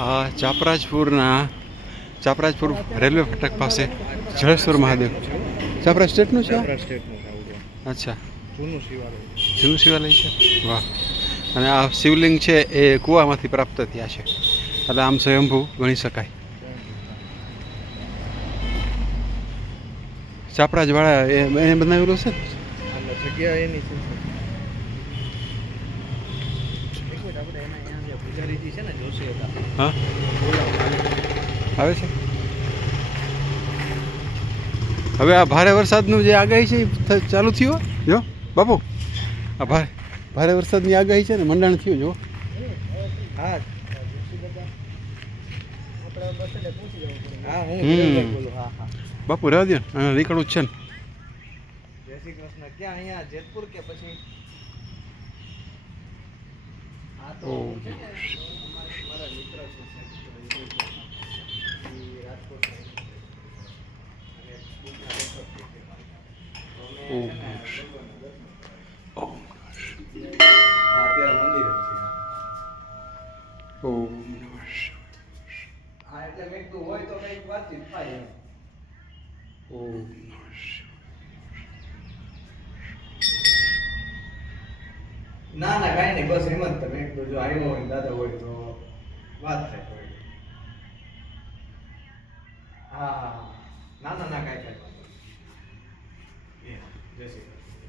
આ ચાપરાજપુરના ચાપરાજપુર રેલવે ફાટક પાસે જળેશ્વર મહાદેવ ચાપરા સ્ટેટનું છે અચ્છા. જૂનું શિવાલય જૂનું શિવાલય છે? વાહ. અને આ શિવલિંગ છે એ કૂવામાંથી પ્રાપ્ત થયા છે. એટલે આમ સ્વયંભૂ ગણી શકાય. ચાપરાજવાળા એ એ બનાવેલું છે? જગ્યા એની છે એક મિનિટ આપણે એના અહીંયા જે પૂજારીજી છે ને જોશી હતા હા. આવે છે? હવે આ ભારે વરસાદનું જે આગાહી છે એ ચાલુ થયું જો બાપુ આ ભારે ભારે વરસાદની આગાહી છે ને મંડાણ થયું જો હા બાપુ રહેવા દો નીકળવું જ છે ને. જય શ્રી કૃષ્ણ. ક્યાં અહીંયા જેતપુર કે પછી? એટલે મેં હોય તો કંઈક વાતચીત થાય એમ. ઓમ નમઃ ના ના, કાંઈ નહીં, બસ એમ જ તમે એક જો આવ્યો હોય દાદા હોય તો વાત થાય કોઈ હા હા ના ના ના, કાંઈ કાંઈ જય શ્રી કૃષ્ણ.